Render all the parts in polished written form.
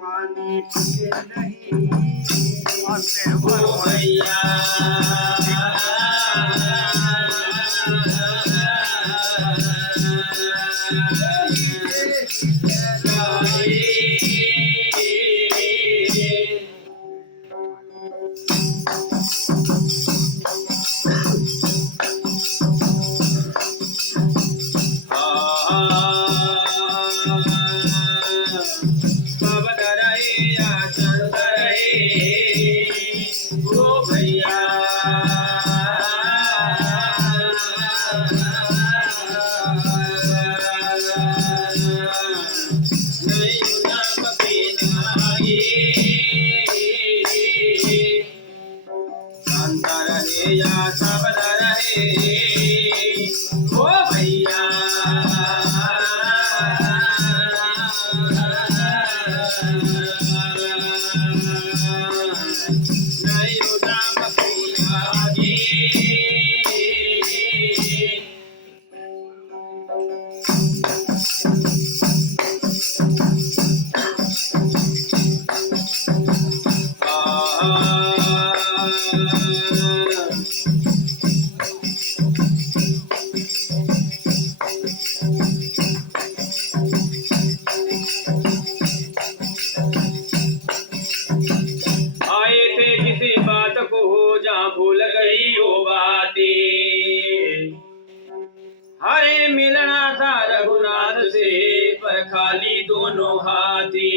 पानी नहीं भैया खाली दोनों हाथी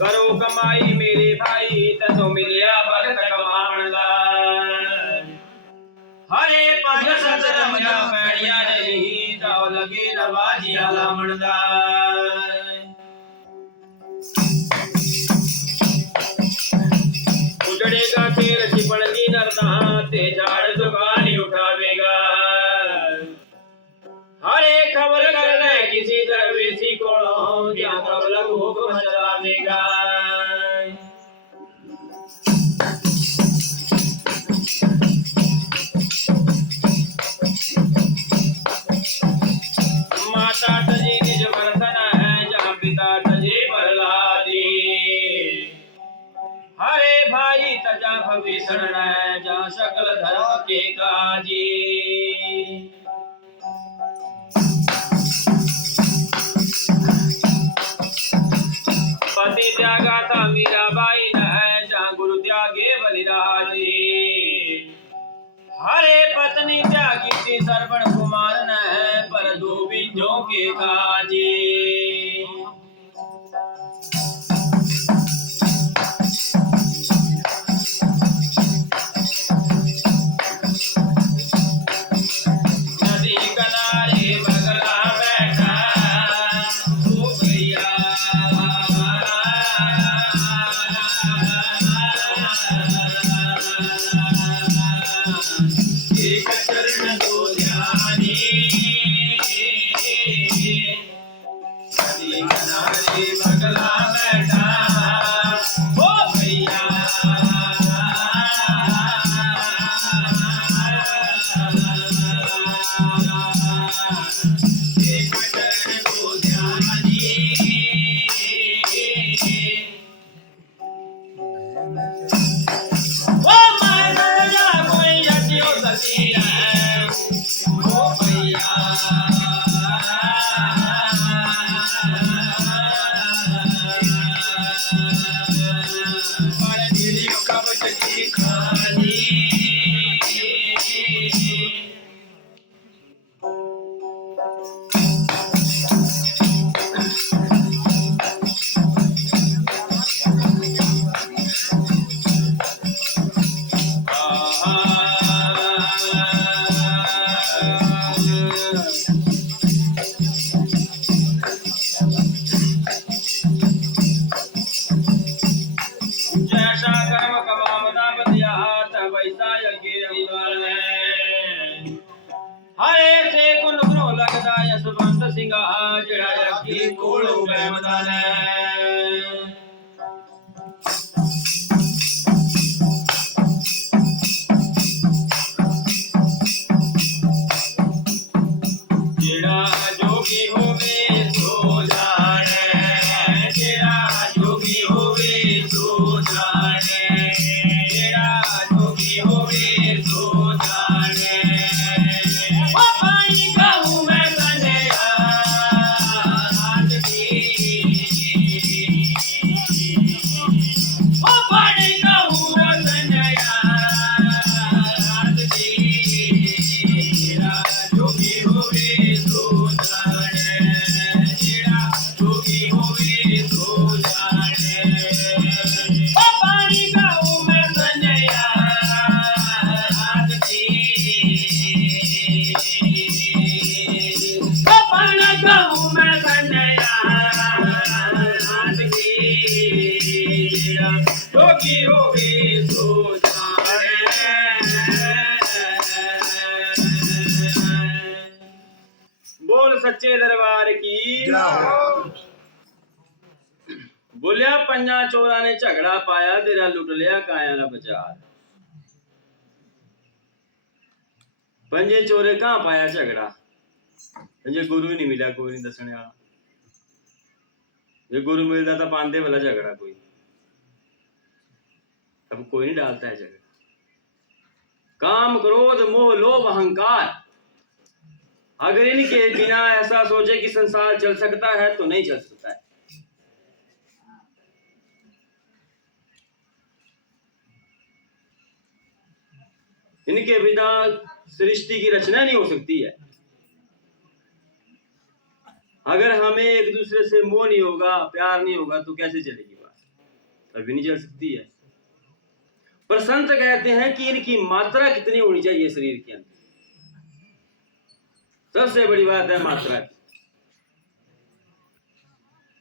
करो कमाई मेरे भाई तनो मिलिया भगत कमाणदा हरे पांच सतरम जा पैड़िया नहीं जाओ लगे नवाजिया लामणदा उजड़ेगा खेल चिपड़नी नरदा ते झाड़ दुकानी उठावेगा हरे खबर कर ले किसी दरवेशी को क्या कबल हुक्म चलावेगा माता तजी निज बरसन है जहाँ पिता तजी प्रहलादी हरे भाई तजा भविष्ण है जहाँ सकल धर्म के काजी पति त्यागा था मीराबाई न है जहाँ गुरु त्यागे बलिराजी हरे पत्नी त्यागी थी श्रवण कुमार न है पर दो बिंजों के काजी मारे नीली कपट की खानी जैसा कर्म कमावता बदिया वैसा यज्ञ अमर है हरे से कुल ग्रो लगदा यशवंत सिंह जड़ा यज्ञ कोलो में मदान है जेड़ा जोगी होवे सो जाने जेड़ा जोगी होवे सो जाने जेड़ा जोगी होवे सो जाने ओ पानी खाऊं मैं कन्हैया रात की ओ पानी खाऊं मैं कन्हैया रात की जेड़ा जोगी होवे सो जाने जेड़ा जोगी होवे सो जाने ओ पानी खाऊं मैं कन्हैया रात की ओ पानी खाऊं मैं कन्हैया रात की जेड़ा जोगी होवे सो जाने बोल सच्चे दरबार की बोलिया पंजा चोरा ने झगड़ा पाया तेरा लुट लिया काया ना बाजार पंजे चोरे कहां पाया झगड़ा पंजे गुरु ही नहीं मिला कोई नहीं दसने वाला जे गुरु मिलता तो पांदे वाला झगड़ा कोई अब कोई नहीं डालता है झगड़ा काम क्रोध मोह लोभ अहंकार अगर इनके बिना ऐसा सोचे कि संसार चल सकता है तो नहीं चल सकता है इनके बिना सृष्टि की रचना नहीं हो सकती है अगर हमें एक दूसरे से मोह नहीं होगा प्यार नहीं होगा तो कैसे चलेगी बात कभी नहीं चल सकती है पर संत कहते हैं कि इनकी मात्रा कितनी होनी चाहिए शरीर के अंदर सबसे बड़ी बात है मात्रा की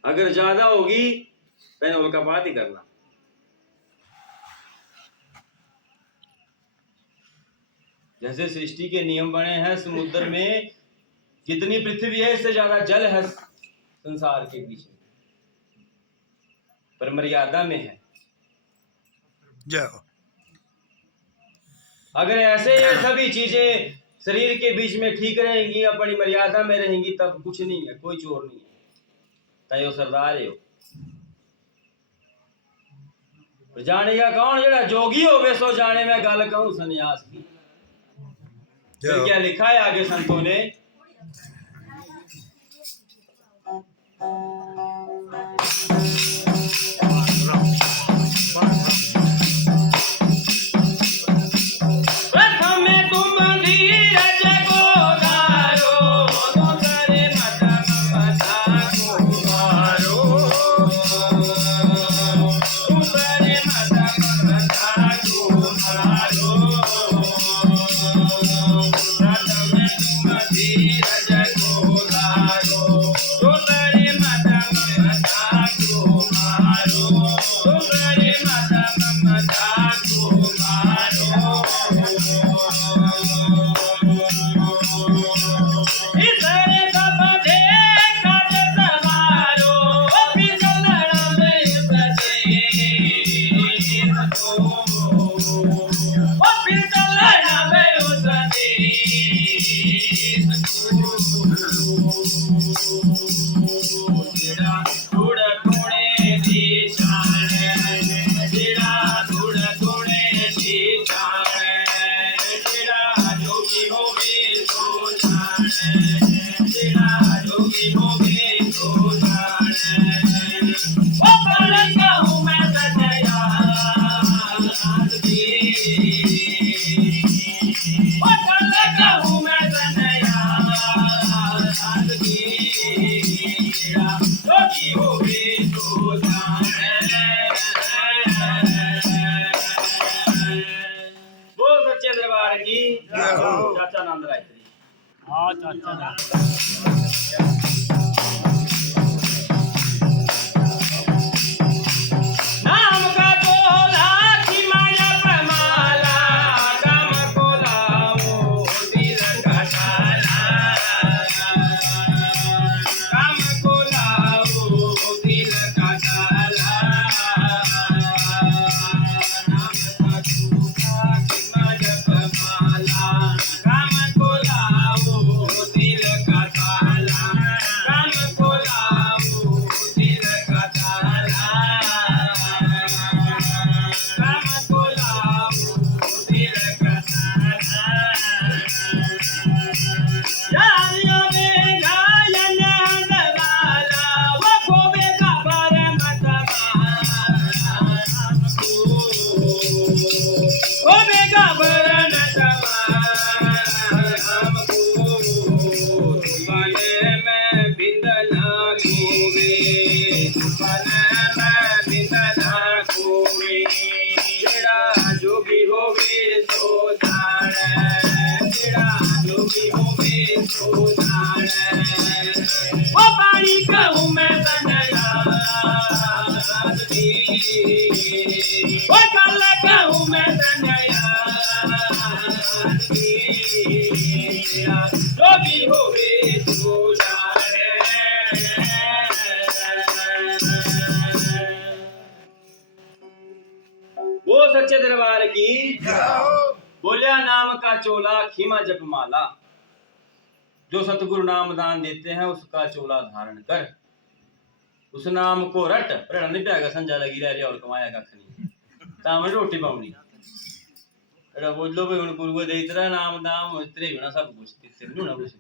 अगर ज्यादा होगी तो उल्का बात ही करना जैसे सृष्टि के नियम बने हैं समुद्र में जितनी पृथ्वी है इससे ज्यादा जल है संसार के बीच में पर मर्यादा में है अगर ऐसे ये सभी चीजें शरीर के बीच में ठीक रहेंगी अपनी मर्यादा में रहेंगी तब कुछ नहीं है कोई चोर नहीं है तय सरदार है जानेगा कौन जड़ा जोगी हो वे सो जाने में गल कहूं सन्यास की फिर क्या लिखा है आगे संतों ने नाम का तोला खीमा जपमाला, काम को लाओ दिल का ताला, काम को लाओ दिल का ताला। नाम का तोला खीमा जपमाला, काम को लाओ दिल का ताला, काम को लाओ दिल का ताला, काम को लाओ दिल का ताला। जानियो में गायन हंसवाला, वो खोबे का परम तमाम को, खोबे का परम तमाम को, तुमने में बिंदना खोबे, तुमने में बिंदना खोबे, तेरा जो भी होवे सो जाने, तेरा जो भी होवे सो जाने। वो पानी कहूँ मैं तनया आदमी, वो कल कहूँ मैं तनया आदमी, तेरा जो भी होवे सो जाने। वो सच्चे दरबार की बोलिया नाम का चोला खीमा जपमाला। जो सतगुरु नाम दान देते हैं उसका चोला धारण कर, उस नाम को रट पर नहीं प्यागा संजा लगी रह और कमाया का खनी ताम रोटी पाउनी एड़ा बोल लो भाई उन गुरु दे इतना नाम दाम इतने ही होना सब कुछ तिरनु ना कुछ।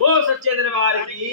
वो सच्चे दरबार की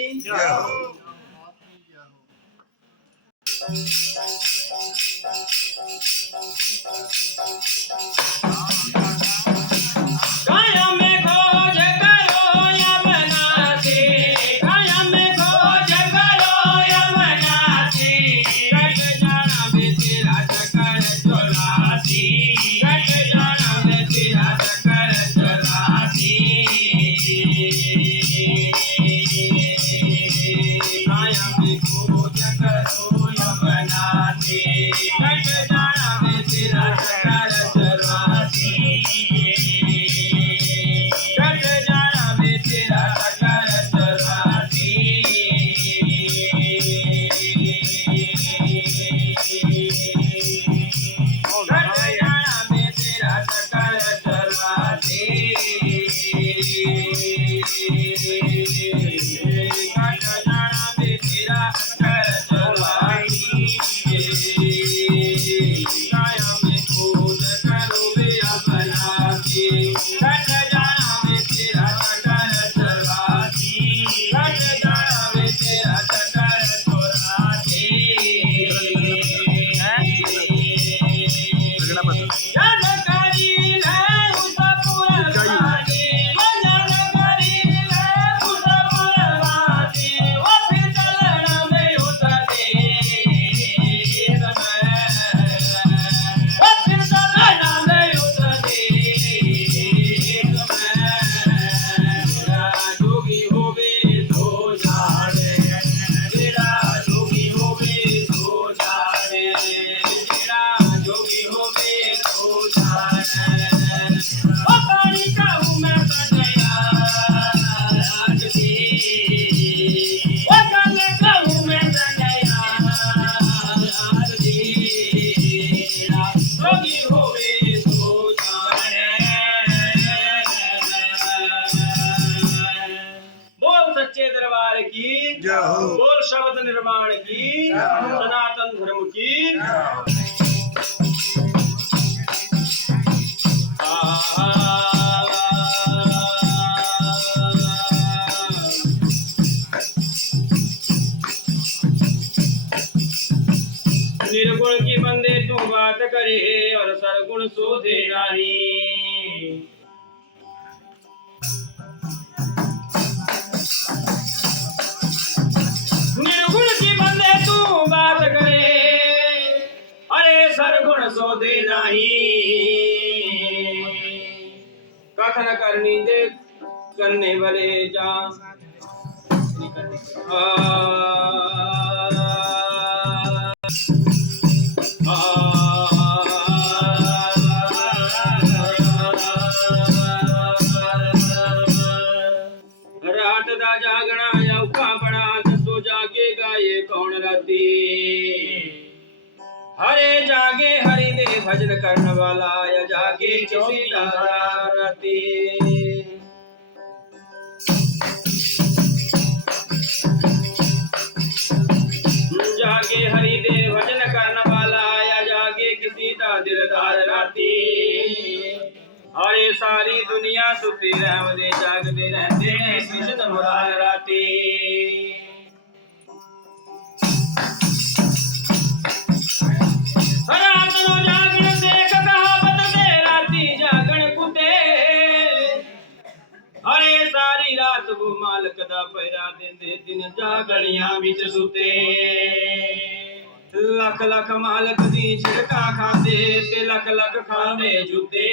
सनातन धर्म की। निर्गुण की बंदे तू बात करे और सरगुण शोधे नाही। निर्गुण की बंदे तू बात करे अरे सरगुण शोधे नाही। कथन करनी दे करने वाले जा रात दा जागना औखा बड़ा दसो जागे गाये कौन राती। हरे जागे हरि दे भजन करने वाला या जागे किसी राती। जागे हरि दे भजन करने वाला या जागे किसी का दिलदार राती। अरे सारी दुनिया सुती रहमदे जागते रहते हैं कृष्ण मुरार राती। हरातनो जागण देख कहावत दे राती जागण कुते। अरे सारी रात वो मालक दा पैरा देंदे दिन जागणियां विच सुते। लख लख मालक दी छिड़का खांदे ते लख लख खांदे जूते।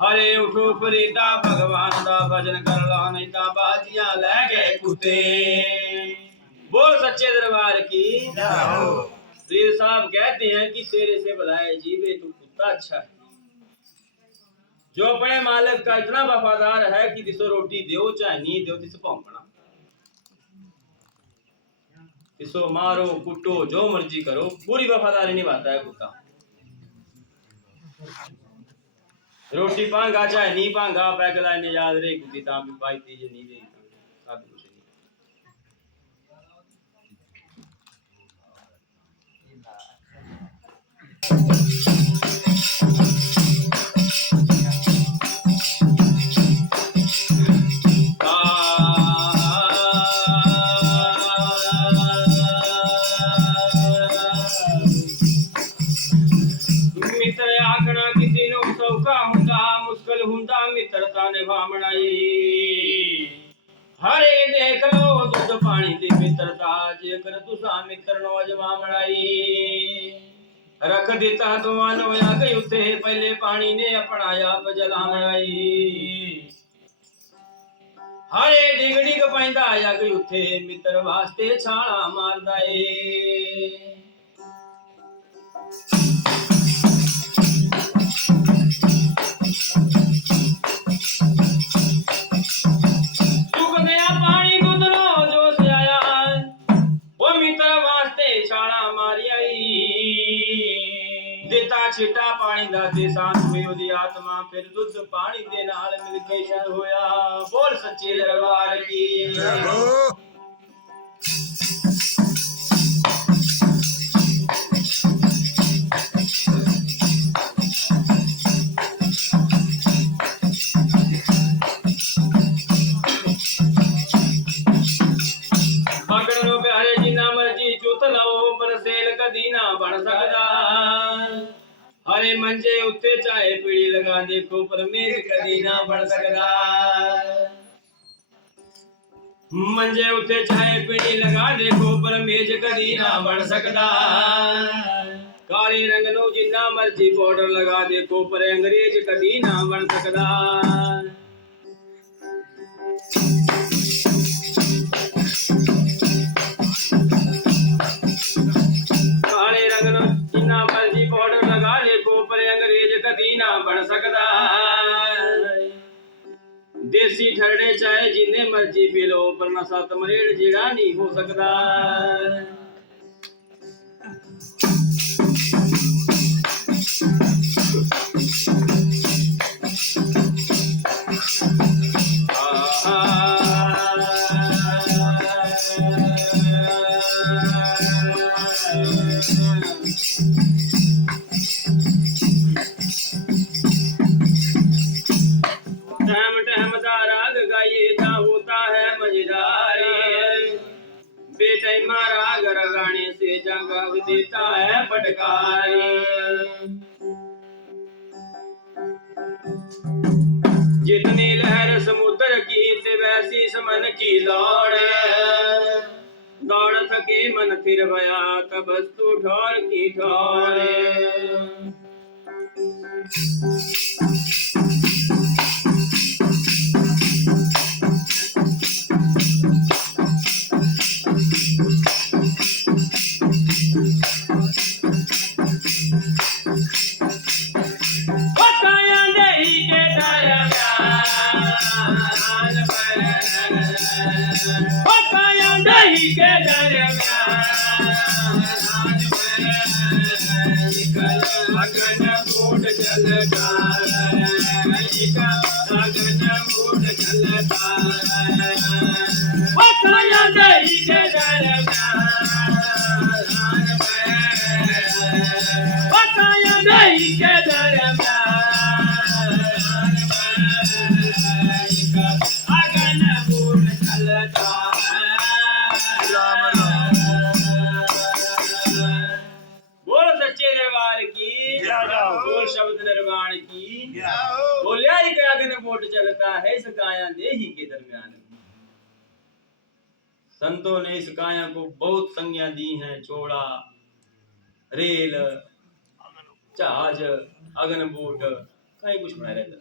हरे उठो फरीदा भगवान दा भजन कर ला नहीं ता बाजियां ले गए कुत्ते। बोल सच्चे दरबार की। पीर साहब कहते हैं कि तेरे से बुलाए जीवे तू कुत्ता अच्छा है। जो अपने मालिक का इतना वफादार है कि जिसको रोटी दो चाहे नहीं दो जिसे भौंकना, इसको मारो कुटो जो मर्जी करो पूरी वफादारी निभाता है कुत्ता। रोटी पांगा चाहे नहीं पांगा पैगला ने याद रहे कुत्ती ताम भी पाई थी नहीं दे सब कुछ नहीं। मित्र आखना किसी नो सौखा हुंदा मुश्किल हुंदा मित्रता निभावणाई। हरे देख लो दूध पानी दी मित्रता जेकर तुसा मित्र नो अजमावणाई। रख दिता दुआनो या गई उते पहले पानी ने अपना आप जलावणाई। हरे डिग डिग पैंदा या गई उते मित्र वास्ते छाला मारदा ए। सुख गया पानी गुदरो जो से आया वो मित्र वास्ते छाला मारी आई। दिता छिटा पानी दा ते सांस में उदी आत्मा फिर दुध पानी दे नाल मिल के शुद्ध होया। बोल सच्चे दरबार की। पकड़ो प्यारे जिन्ना मर्जी चुत लाओ पर सेल कदी ना बन सकदा। हरे मंजे उत्ते चाहे पीड़ी लगा देखो पर मेघ कदी ना बन सकदा। मंजे उत्ते चाहे पीड़ी लगा देखो पर मेज कदी ना बन सकदा। काले रंग नो जिन्ना मर्जी पाउडर लगा देखो पर अंग्रेज कदी ना बन सकदा। काले रंग नो जिन्ना मर्जी पाउडर लगा देखो पर अंग्रेज कदी ना बन सकदा। देसी ठरड़े चाहे जिन्ने मर्जी पी लो पर नशा तमरेड़ जेड़ा नहीं हो सकदा। टहम टहमदा राग गाये जा होता है मजेदारी, बेटैमा राग गाने से जगह देता है फटकारी। जितनी लहर समुद्र की वैसी समन की दौड़, दौड़ थके मन फिर भया तब वस्तु ठोर की ठोर। शब्द निर्वाण की बोलिया ही अगन वोट चलता है इस काया देही के दरमियान। संतों ने इस काया को बहुत संज्ञा दी हैं, चोड़ा, रेल, जहाज, अगन बोट, कहीं कुछ बना रहता।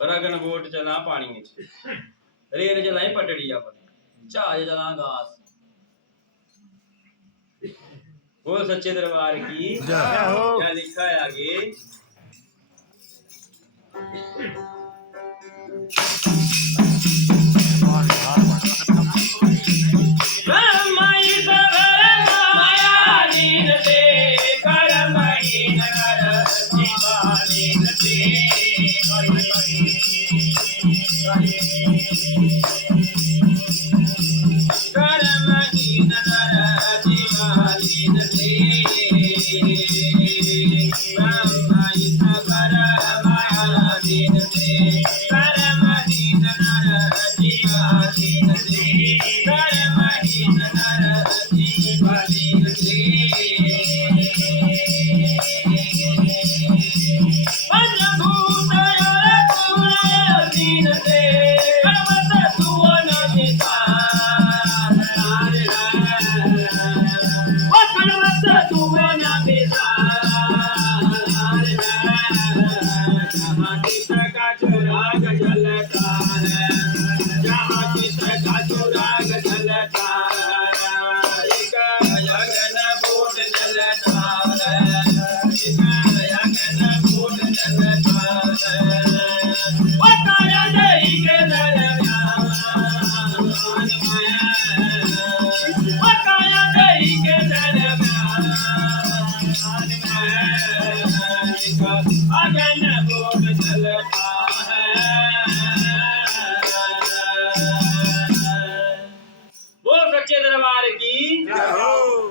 पर अगन बोट चला पानी में, रेल चला पटड़िया पर, जहाज चला घास। बोल सच्चे दरबार की। क्या लिखा है आगे?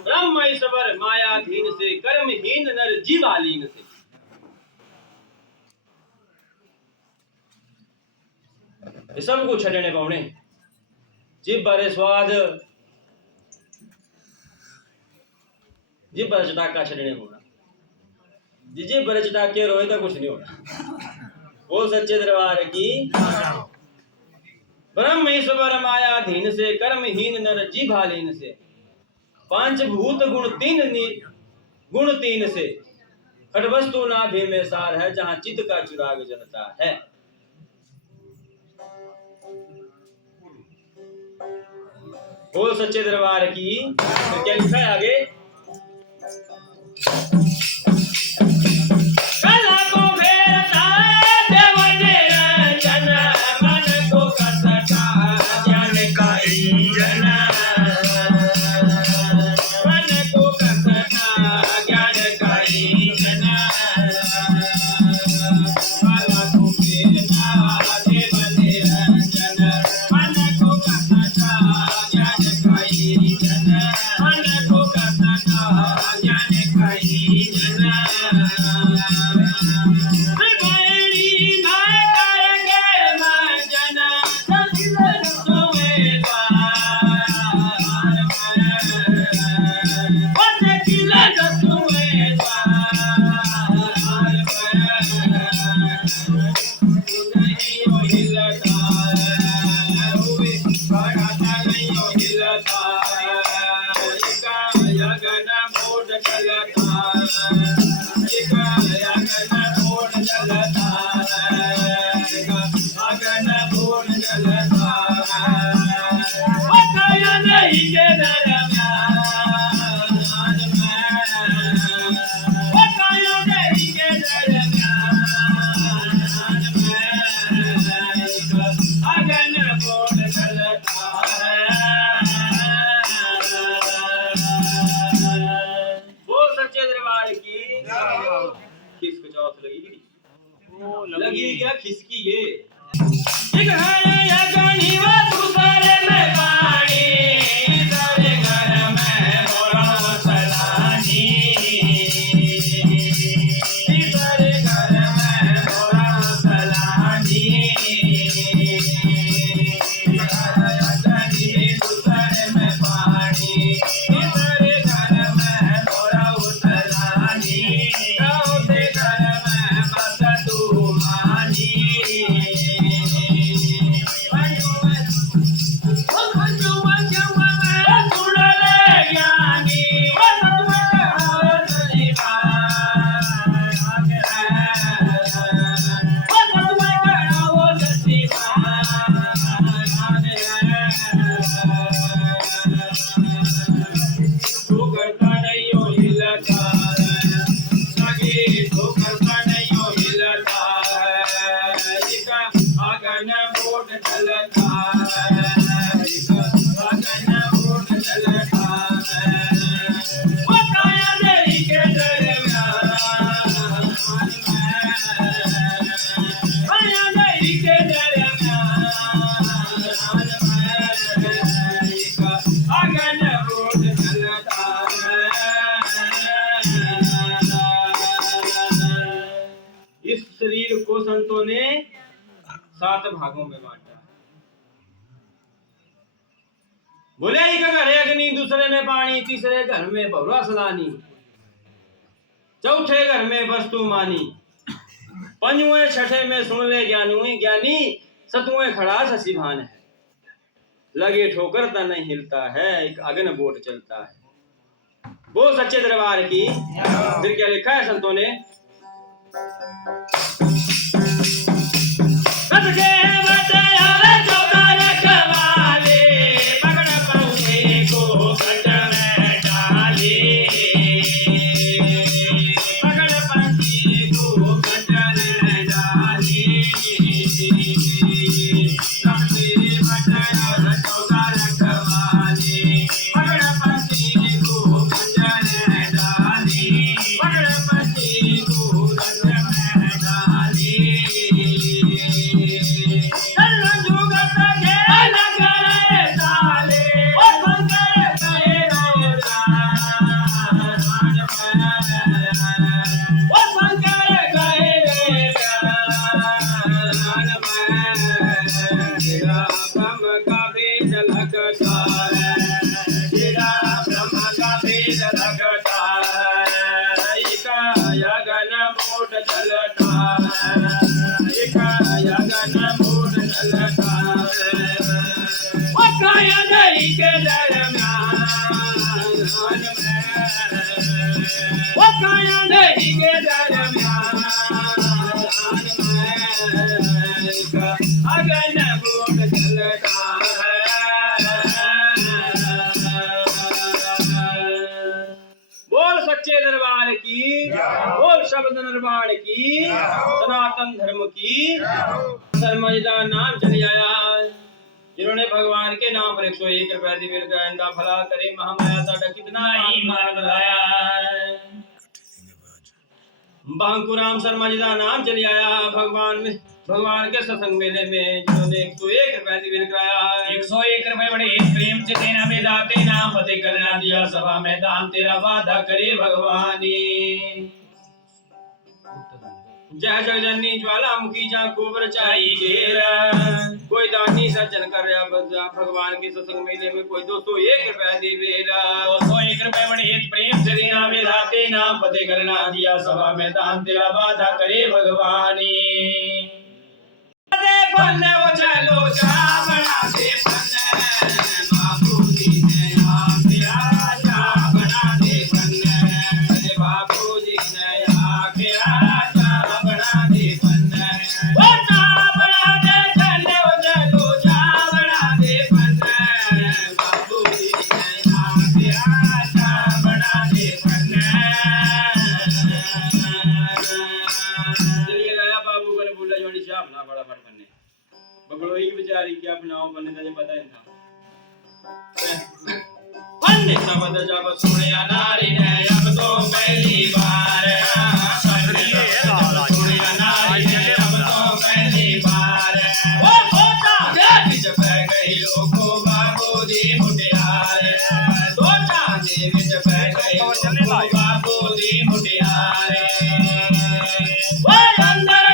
ब्रह्मेश्वर मायाधीन से कर्महीन नर जीवालीन से। सब कुछ छड़ने पाने जिब बारे स्वाद जिब बारे चटाका छड़ने होना जिजे बारे चटाके रोए तो कुछ नहीं होना। वो सच्चे दरबार की। ब्रह्मेश्वर मायाधीन से कर्महीन नर जीवालीन से, पांच भूत गुण तीन से, खटवस्तु नाभि में सार है जहां चित्त का चिराग जलता है। बोल सच्चे दरबार की। तो क्या लिखा है आगे? Go ज्ञान कहीं जना बोल सच्चे दरबार की किसको चौथ लगी? लगी क्या खिसकी ये? एक है यज्ञनी व दूसरे में पानी, तेरे घर में मोरा सलानी, तेरे घर में मोरा सलानी, यज्ञनी दूसरे में पानी, तेरे घर में मोरा सलानी, तेरे घर में मत तू मानी। इस शरीर को संतों ने 7 भागों में बांटा। बोले एक घर है अग्नि, दूसरे में पानी, तीसरे घर में भौरा सलानी, चौथे घर में वस्तु मानी, पंजवें छठे में सुन ले ज्ञानी, ज्ञानी सतवें खड़ा शशिभान है, लगे ठोकर ता नहीं हिलता है, एक अगन बोट चलता है। वो सच्चे दरबार की। फिर क्या लिखा है संतों ने? बोल सच्चे दरबार की, बोल शब्द निर्माण की, सनातन धर्म की। शर्मजदा नाम चली आया जिन्होंने भगवान के नाम पर 101 रुपए दिव्य का भला करे महामाया साडा कितना ईमान लाया। बांकुराम शर्मजदा नाम चली आया भगवान में भगवान के सत्संग मेले में जिन्होंने 101 रुपए निवेदन कराया है 101 रुपए बड़े प्रेम से देना बेदाते नाम फतेह करना दिया सभा में दान तेरा वादा करे भगवानी जय जगजननी ज्वालामुखी जहाँ कोबर चाई घेर कोई दानी सज्जन कर रहा भगवान के सत्संग मेले में कोई 201 रुपए दे बेला 201 रुपए बड़े प्रेम से देना बेदाते नाम फतेह करना दिया सभा में दान तेरा वादा करे भगवानी दे फन वो चलो जा बना दे फन बाबूजी ने आखिया जा बना दे फन बाबूजी ने आखिया जा बना दे फन वो जा बना दे फन वो चलो जा बना दे फन बाबूजी ने आखिया जा बना दे फन चलिए गया बाबू को बोला जोड़ी शाह बना बड़ा बड़ बनने बगड़ोई बेचारी क्या बनाओ बनने का पता ही था अन्य शब्द जब सुनिया नारी ने अब तो पहली बार सुनिया नारी ने अब तो पहली बार वो सोचा देवी जब गई लोगों बाबूजी मुटियार सोचा देवी जब गई लोगों बाबूजी मुटियार वो अंदर